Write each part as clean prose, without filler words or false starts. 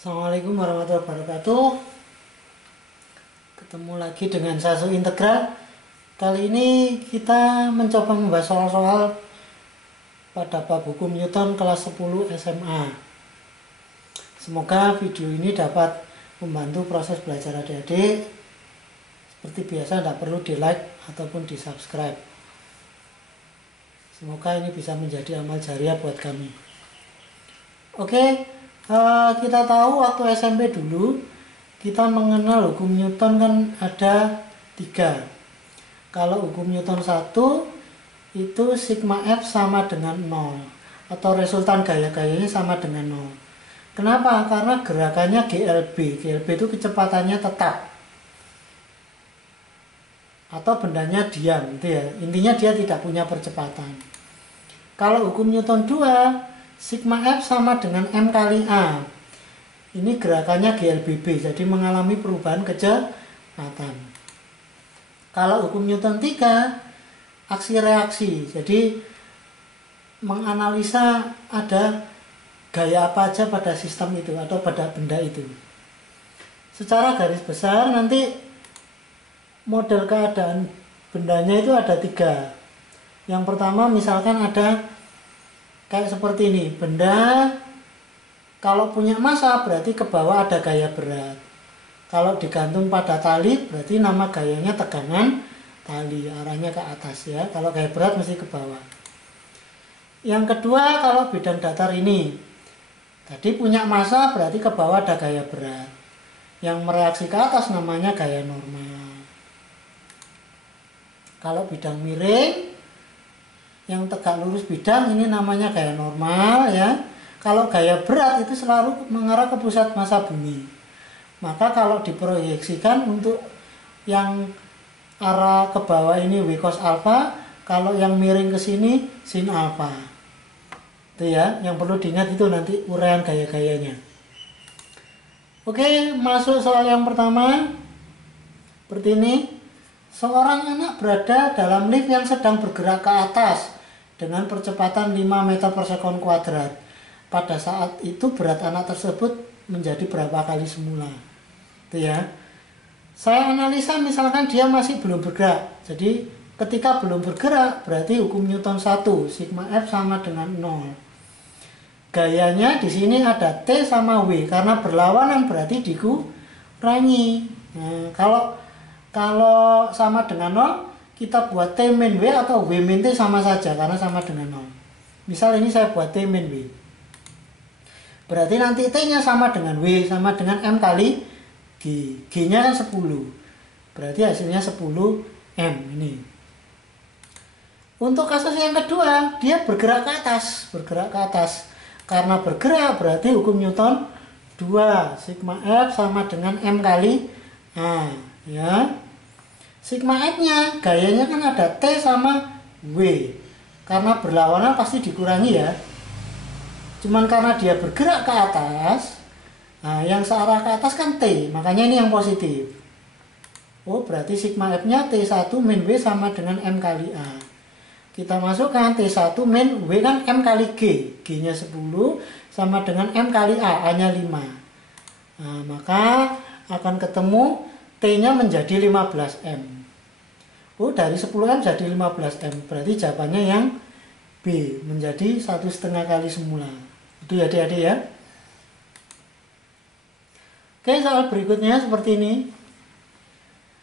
Assalamualaikum warahmatullahi wabarakatuh. Ketemu lagi dengan Sasu Integral. Kali ini kita mencoba membahas soal-soal pada bab hukum Newton kelas 10 SMA. Semoga video ini dapat membantu proses belajar adik-adik. Seperti biasa tidak perlu di like ataupun di subscribe. Semoga ini bisa menjadi amal jariah buat kami. Oke. Kita tahu waktu SMP dulu kita mengenal hukum Newton kan ada 3. Kalau hukum Newton 1 itu sigma F sama dengan 0 atau resultan gaya-gayanya sama dengan 0. Kenapa? Karena gerakannya GLB. GLB itu kecepatannya tetap atau bendanya diam gitu ya. Intinya dia tidak punya percepatan. Kalau hukum Newton 2 sigma F sama dengan M kali A. Ini gerakannya GLBB, jadi mengalami perubahan kecepatan. Kalau hukum Newton 3, aksi reaksi. Jadi menganalisa ada gaya apa aja pada sistem itu atau pada benda itu. Secara garis besar nanti model keadaan bendanya itu ada 3. Yang pertama misalkan ada kayak seperti ini, benda kalau punya massa berarti ke bawah ada gaya berat. Kalau digantung pada tali berarti nama gayanya tegangan tali, arahnya ke atas ya. Kalau gaya berat mesti ke bawah. Yang kedua kalau bidang datar ini, tadi punya massa berarti ke bawah ada gaya berat. Yang mereaksi ke atas namanya gaya normal. Kalau bidang miring, yang tegak lurus bidang ini namanya gaya normal ya. Kalau gaya berat itu selalu mengarah ke pusat massa bumi. Maka kalau diproyeksikan untuk yang arah ke bawah ini W cos alpha, kalau yang miring ke sini sin alpha. Itu ya, yang perlu diingat itu nanti uraian gaya-gayanya. Oke, masuk soal yang pertama. Seperti ini. Seorang anak berada dalam lift yang sedang bergerak ke atas dengan percepatan 5 meter per sekon kuadrat. Pada saat itu berat anak tersebut menjadi berapa kali semula. Itu ya. Saya analisa misalkan dia masih belum bergerak. Jadi ketika belum bergerak berarti hukum Newton 1, sigma F sama dengan 0. Gayanya di sini ada T sama W karena berlawanan berarti dikurangi. Nah, kalau sama dengan 0 kita buat T min W atau W min T sama saja karena sama dengan 0. Misal ini saya buat T min W. Berarti nanti T-nya sama dengan W sama dengan M kali G. G-nya kan 10. Berarti hasilnya 10 M ini. Untuk kasus yang kedua, dia bergerak ke atas. Karena bergerak berarti hukum Newton 2. Sigma F sama dengan M kali A. Ya. Sigma F-nya, gayanya kan ada T sama W. Karena berlawanan pasti dikurangi ya. Cuman karena dia bergerak ke atas, nah yang searah ke atas kan T, makanya ini yang positif. Oh, berarti sigma F-nya T1 min W sama dengan M kali A. Kita masukkan T1 min W kan M kali G. G-nya 10 sama dengan M kali A, A-nya 5. Nah, maka akan ketemu T-nya menjadi 15M. Oh, dari 10M jadi 15M. Berarti jawabannya yang B, menjadi 1,5 kali semula. Itu ya adik-adik ya. Oke, soal berikutnya seperti ini.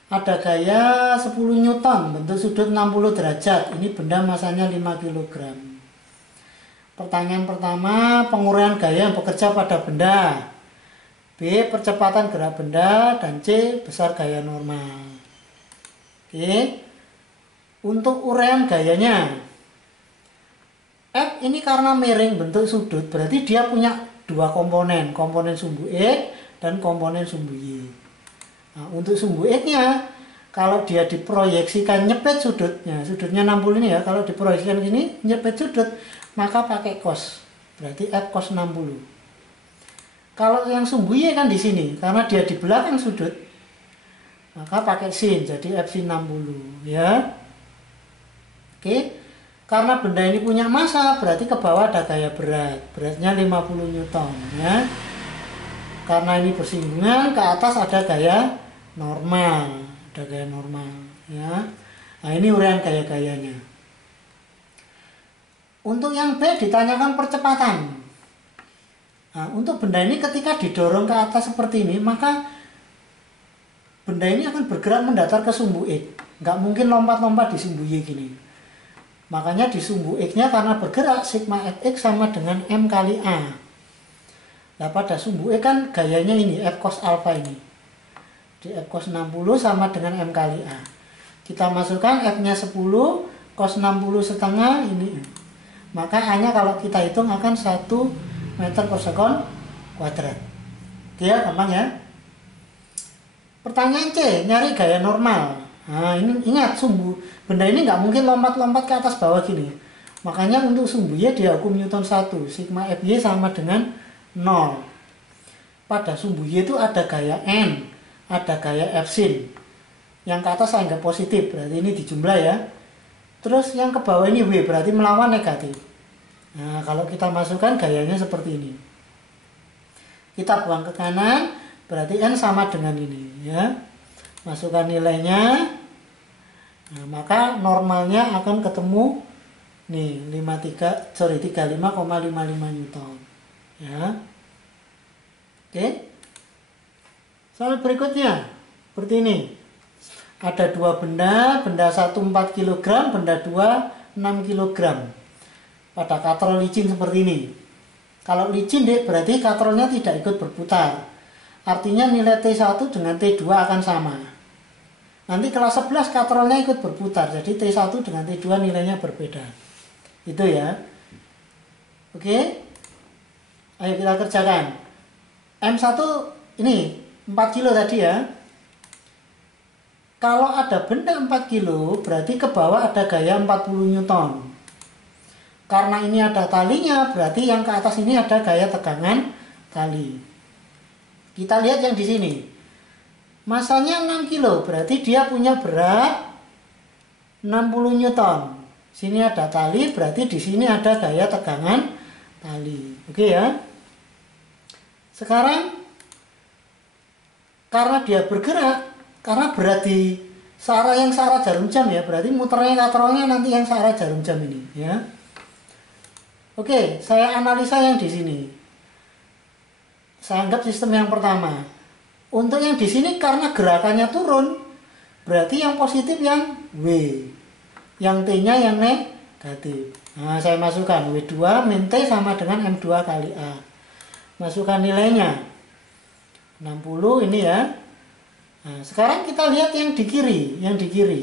Ada gaya 10 Newton, bentuk sudut 60 derajat. Ini benda masanya 5 kg. Pertanyaan pertama, penguraian gaya yang bekerja pada benda. B, percepatan gerak benda, dan C, besar gaya normal. Oke, untuk uraian gayanya, F ini karena miring bentuk sudut, berarti dia punya 2 komponen, komponen sumbu X dan komponen sumbu Y. Nah, untuk sumbu X-nya, kalau dia diproyeksikan nyepet sudutnya 60 ini ya, kalau diproyeksikan gini, nyepet sudut, maka pakai cos, berarti F cos 60. Kalau yang sumbu Y kan di sini, karena dia di belakang sudut, maka pakai sin, jadi F sin 60 ya. Oke, karena benda ini punya massa, berarti ke bawah ada gaya berat, beratnya 50 Newton ya. Karena ini bersinggungan, ke atas ada gaya normal. Ada gaya normal. Ya. Nah, ini uraian gaya-gayanya. Untuk yang B ditanyakan percepatan. Nah, untuk benda ini ketika didorong ke atas seperti ini, maka benda ini akan bergerak mendatar ke sumbu X. Nggak mungkin lompat-lompat di sumbu Y gini. Makanya di sumbu X-nya karena bergerak, sigma Fx sama dengan M kali A. Nah, pada sumbu X kan gayanya ini, F cos alpha ini. Di F cos 60 sama dengan M kali A. Kita masukkan F-nya 10, cos 60 setengah, ini. Maka A-nya kalau kita hitung akan 1 meter per sekon kuadrat. Oke ya, gampang ya. Pertanyaan C, nyari gaya normal. Nah, ini ingat, sumbu benda ini nggak mungkin lompat-lompat ke atas bawah gini. Makanya untuk sumbu Y dia hukum Newton 1, sigma Fy sama dengan 0. Pada sumbu Y itu ada gaya N, ada gaya F sin. Yang ke atas saya anggap positif, berarti ini dijumlah ya. Terus yang ke bawah ini W, berarti melawan negatif. Nah, kalau kita masukkan gayanya seperti ini. Kita buang ke kanan, berarti N sama dengan ini ya. Masukkan nilainya. Nah, maka normalnya akan ketemu nih 35,55 Newton ya. Oke. Soal berikutnya seperti ini. Ada dua benda, benda 1 4 kg, benda 2 6 kg. Pada katrol licin seperti ini. Kalau licin dek, berarti katrolnya tidak ikut berputar. Artinya nilai T1 dengan T2 akan sama. Nanti kelas 11 katrolnya ikut berputar, jadi T1 dengan T2 nilainya berbeda. Itu ya. Oke. Ayo kita kerjakan. M1 ini 4 kilo tadi ya. Kalau ada benda 4 kilo, berarti ke bawah ada gaya 40 Newton. Karena ini ada talinya, berarti yang ke atas ini ada gaya tegangan tali. Kita lihat yang di sini. Masanya 6 kilo, berarti dia punya berat 60 Newton. Sini ada tali, berarti di sini ada gaya tegangan tali. Oke ya. Sekarang, karena dia bergerak, karena berat di searah yang searah jarum jam ya, berarti muternya katrolnya nanti yang searah jarum jam ini ya. Oke, saya analisa yang di sini. Saya anggap sistem yang pertama. Untuk yang di sini karena gerakannya turun, berarti yang positif yang W. Yang T-nya yang negatif. Nah, saya masukkan W2 min T sama dengan M2 kali A. Masukkan nilainya. 60 ini ya. Nah, sekarang kita lihat yang di kiri. Yang di kiri.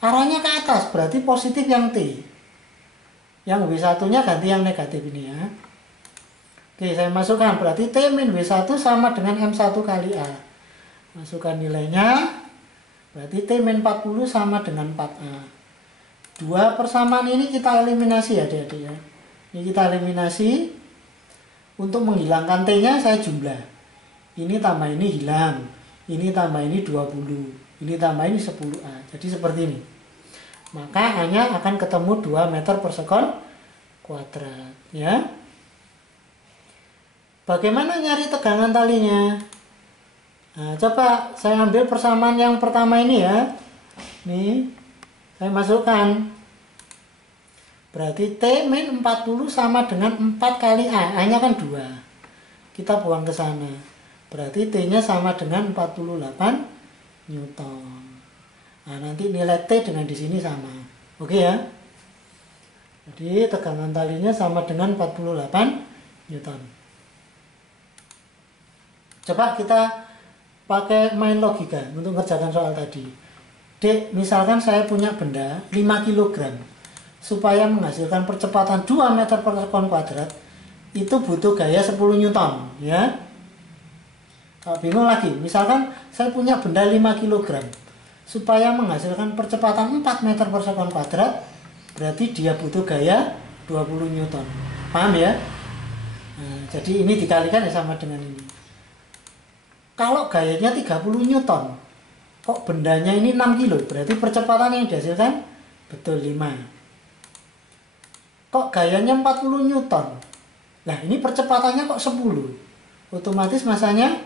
Arahnya ke atas, berarti positif yang T. Yang W1-nya ganti yang negatif ini ya. Oke, saya masukkan, berarti T min W1 sama dengan M1 kali A. Masukkan nilainya, berarti T min 40 sama dengan 4A. Dua persamaan ini kita eliminasi ya adik-adik ya. Ini kita eliminasi. Untuk menghilangkan T-nya saya jumlah. Ini tambah ini hilang. Ini tambah ini 20. Ini tambah ini 10A. Jadi seperti ini. Maka hanya akan ketemu 2 meter per sekon kuadrat ya. Bagaimana nyari tegangan talinya? Nah, coba saya ambil persamaan yang pertama ini ya. Nih, saya masukkan. Berarti T min 40 sama dengan 4 kali A. A-nya kan 2. Kita buang ke sana. Berarti T-nya sama dengan 48 Newton. Nah, nanti nilai T dengan di sini sama. Oke ya. Jadi tegangan talinya sama dengan 48 Newton. Coba kita pakai main logika untuk mengerjakan soal tadi. D, misalkan saya punya benda 5 kg. Supaya menghasilkan percepatan 2 meter per sekon kuadrat, itu butuh gaya 10 Newton. Ya. Kalau bingung lagi, misalkan saya punya benda 5 kg. Supaya menghasilkan percepatan 4 meter per sekon kuadrat, berarti dia butuh gaya 20 Newton. Paham ya? Nah, jadi ini dikalikan ya sama dengan ini. Kalau gayanya 30 Newton, kok bendanya ini 6 kilo, berarti percepatan yang dihasilkan betul 5. Kok gayanya 40 Newton? Nah, ini percepatannya kok 10. Otomatis masanya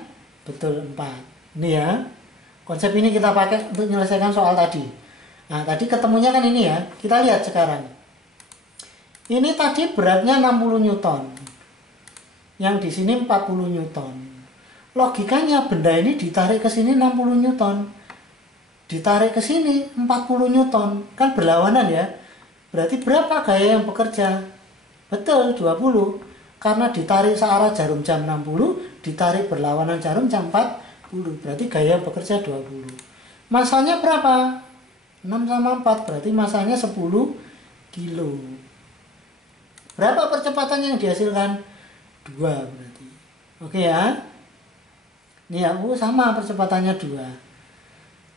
betul 4. Ini ya. Konsep ini kita pakai untuk menyelesaikan soal tadi. Nah, tadi ketemunya kan ini ya. Kita lihat sekarang. Ini tadi beratnya 60 Newton. Yang di sini 40 Newton. Logikanya benda ini ditarik ke sini 60 Newton. Ditarik ke sini 40 Newton. Kan berlawanan ya. Berarti berapa gaya yang bekerja? Betul, 20. Karena ditarik searah jarum jam 60, ditarik berlawanan jarum jam 40. Berarti gaya bekerja 20. Masanya berapa? 6 sama 4, berarti masanya 10 kilo. Berapa percepatan yang dihasilkan? 2 berarti. Oke ya. Ini ya, sama percepatannya 2.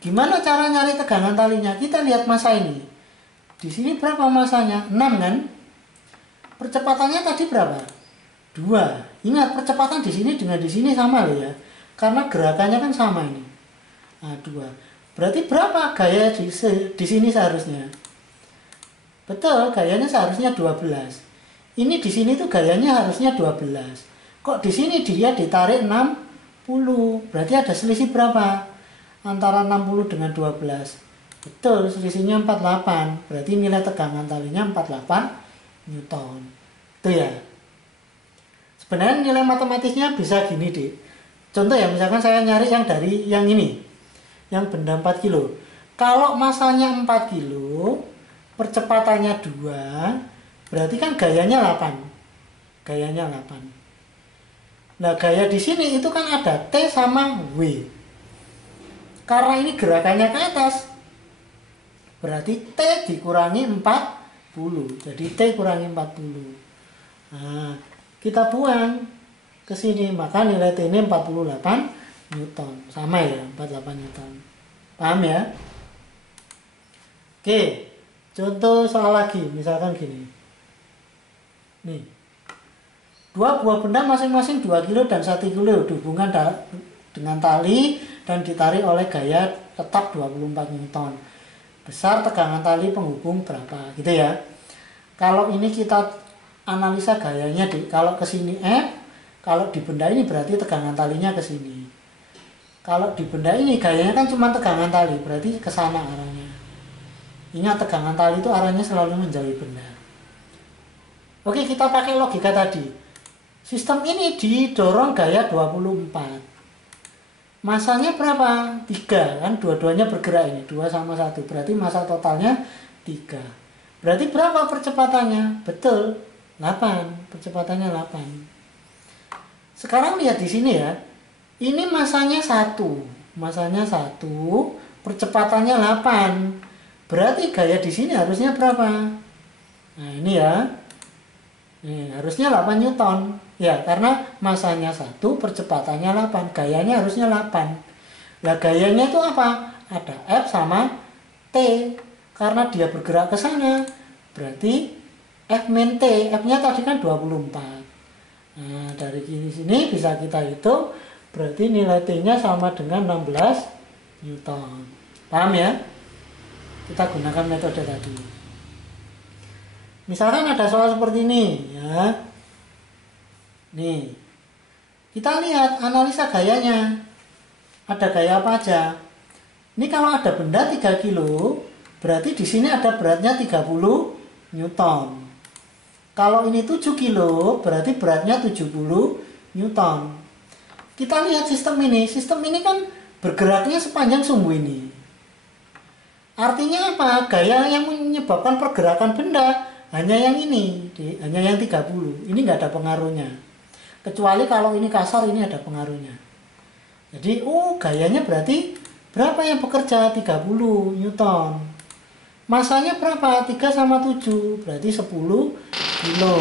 Gimana cara nyari tegangan talinya? Kita lihat massa ini. Di sini berapa masanya? 6 kan? Percepatannya tadi berapa? 2. Ingat, percepatan di sini dengan di sini sama loh ya. Karena gerakannya kan sama ini. Nah, 2. Berarti berapa gaya di sini seharusnya? Betul, gayanya seharusnya 12. Ini di sini tuh gayanya harusnya 12. Kok di sini dia ditarik 60? Berarti ada selisih berapa? Antara 60 dengan 12. Betul, selisihnya 48. Berarti nilai tegangan talinya 48 Newton. Itu ya. Sebenarnya nilai matematisnya bisa gini, Dik. Contoh ya, misalkan saya nyari yang dari yang ini. Yang benda 4 kilo. Kalau masanya 4 kilo, percepatannya 2, berarti kan gayanya 8. Gayanya 8. Nah, gaya di sini itu kan ada T sama W. Karena ini gerakannya ke atas, berarti T dikurangi 40. Jadi T kurangi 40. Nah, kita buang ke sini, maka nilai T ini 48 Newton. Sama ya, 48 Newton. Paham ya? Oke, contoh soal lagi, misalkan gini. Nih. 2 buah benda masing-masing 2 kilo dan 1 kilo dihubungkan dengan tali dan ditarik oleh gaya tetap 24 Newton. Besar tegangan tali penghubung berapa? Gitu ya. Kalau ini kita analisa gayanya, kalau ke sini F, kalau di benda ini berarti tegangan talinya ke sini. Kalau di benda ini gayanya kan cuma tegangan tali, berarti ke sana arahnya. Ingat, tegangan tali itu arahnya selalu menjauhi benda. Oke, kita pakai logika tadi. Sistem ini didorong gaya 24. Masanya berapa? 3 kan, dua-duanya bergerak ini, 2 sama 1. Berarti massa totalnya 3. Berarti berapa percepatannya? Betul, 8. Percepatannya 8. Sekarang lihat di sini ya. Ini masanya 1. Masanya 1, percepatannya 8. Berarti gaya di sini harusnya berapa? Nah, ini ya. Ini harusnya 8 Newton. Ya, karena masanya 1, percepatannya 8. Gayanya harusnya 8. Lah gayanya itu apa? Ada F sama T. Karena dia bergerak ke sana, berarti F min T. F-nya tadi kan 24. Nah, dari sini bisa kita hitung, berarti nilai T-nya sama dengan 16 Newton. Paham ya? Kita gunakan metode tadi. Misalkan ada soal seperti ini, ya. Nih, kita lihat analisa gayanya. Ada gaya apa aja? Ini kalau ada benda 3 kilo, berarti di sini ada beratnya 30 Newton. Kalau ini 7 kilo, berarti beratnya 70 Newton. Kita lihat sistem ini. Sistem ini kan bergeraknya sepanjang sumbu ini. Artinya apa? Gaya yang menyebabkan pergerakan benda hanya yang ini, hanya yang 30. Ini nggak ada pengaruhnya. Kecuali kalau ini kasar, ini ada pengaruhnya. Jadi, gayanya berarti berapa yang bekerja? 30 Newton. Masanya berapa? 3 sama 7, berarti 10 kilo.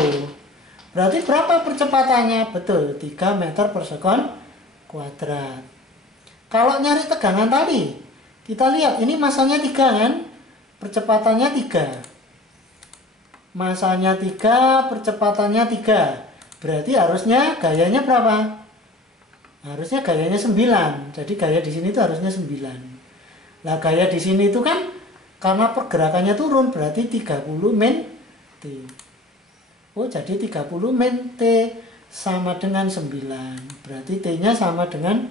Berarti berapa percepatannya? Betul, 3 meter per sekon kuadrat. Kalau nyari tegangan tali, kita lihat ini masanya 3 kan? Percepatannya 3. Masanya 3, percepatannya 3. Berarti harusnya gayanya berapa? Harusnya gayanya 9. Jadi gaya di sini itu harusnya 9. Nah, gaya di sini itu kan karena pergerakannya turun, berarti 30 min T. Jadi 30 min T. sama dengan 9. Berarti T-nya sama dengan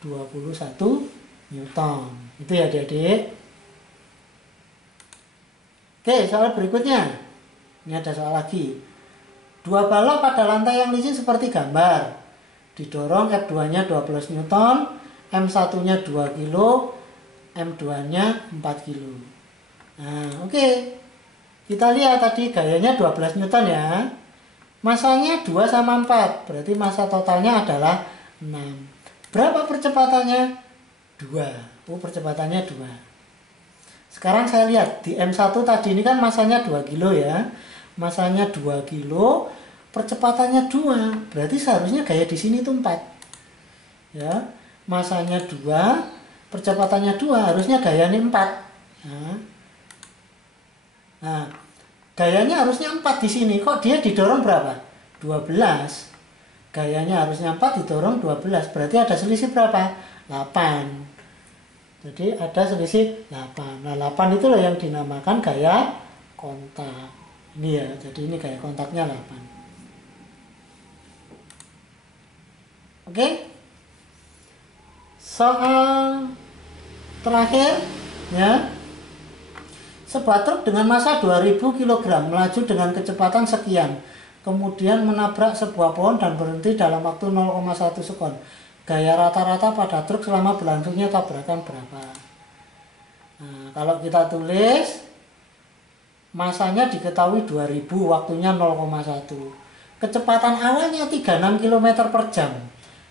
21 Newton. Itu ya adik-adik. Oke, soal berikutnya. Ini ada soal lagi. Dua balok pada lantai yang licin seperti gambar. Didorong F2-nya 12 Newton, M1-nya 2 kilo, M2-nya 4 kilo. Nah, oke. Kita lihat tadi gayanya 12 Newton ya. Masanya 2 sama 4. Berarti masa totalnya adalah 6. Berapa percepatannya? 2. Oh, percepatannya 2. Sekarang saya lihat di M1 tadi ini kan masanya 2 kilo ya. Masanya 2 kilo, percepatannya 2. Berarti seharusnya gaya di sini itu 4. Ya. Masanya 2, percepatannya 2, harusnya gayanya 4. Nah, gayanya harusnya 4 di sini. Kok dia didorong berapa? 12. Gayanya harusnya 4 didorong 12. Berarti ada selisih berapa? 8. Jadi ada selisih 8. Nah, 8 itu loh yang dinamakan gaya kontak. Ini ya, jadi ini gaya kontaknya 8. Oke? Soal terakhir ya. Sebuah truk dengan masa 2000 kg melaju dengan kecepatan sekian, kemudian menabrak sebuah pohon dan berhenti dalam waktu 0,1 sekon. Gaya rata-rata pada truk selama berlangsungnya tabrakan berapa? Nah, kalau kita tulis masanya diketahui 2000, waktunya 0,1. Kecepatan awalnya 36 km per jam.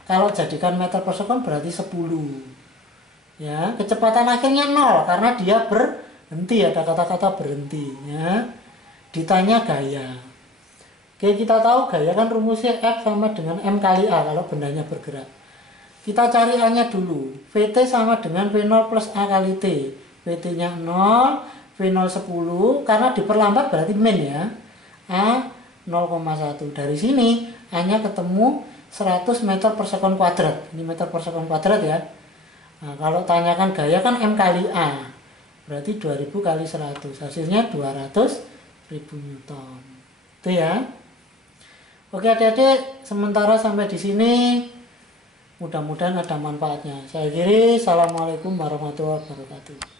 Kalau jadikan meter per sekon berarti 10. Ya, kecepatan akhirnya 0 karena dia berhenti, ada kata-kata berhenti ya. Ditanya gaya. Oke, kita tahu gaya kan rumusnya F sama dengan M kali A kalau bendanya bergerak. Kita cari A-nya dulu. VT sama dengan V0 plus A kali T. VT-nya 0, V0 10, karena diperlambat berarti min ya. A 0,1. Dari sini A-nya ketemu 100 meter per sekon kuadrat. Ini meter per sekon kuadrat ya. Nah, kalau tanyakan gaya kan M kali A. Berarti 2000 kali 100. Hasilnya 200.000 Newton. Itu ya. Oke adik-adik, sementara sampai di sini. Mudah-mudahan ada manfaatnya. Saya akhiri. Assalamualaikum warahmatullahi wabarakatuh.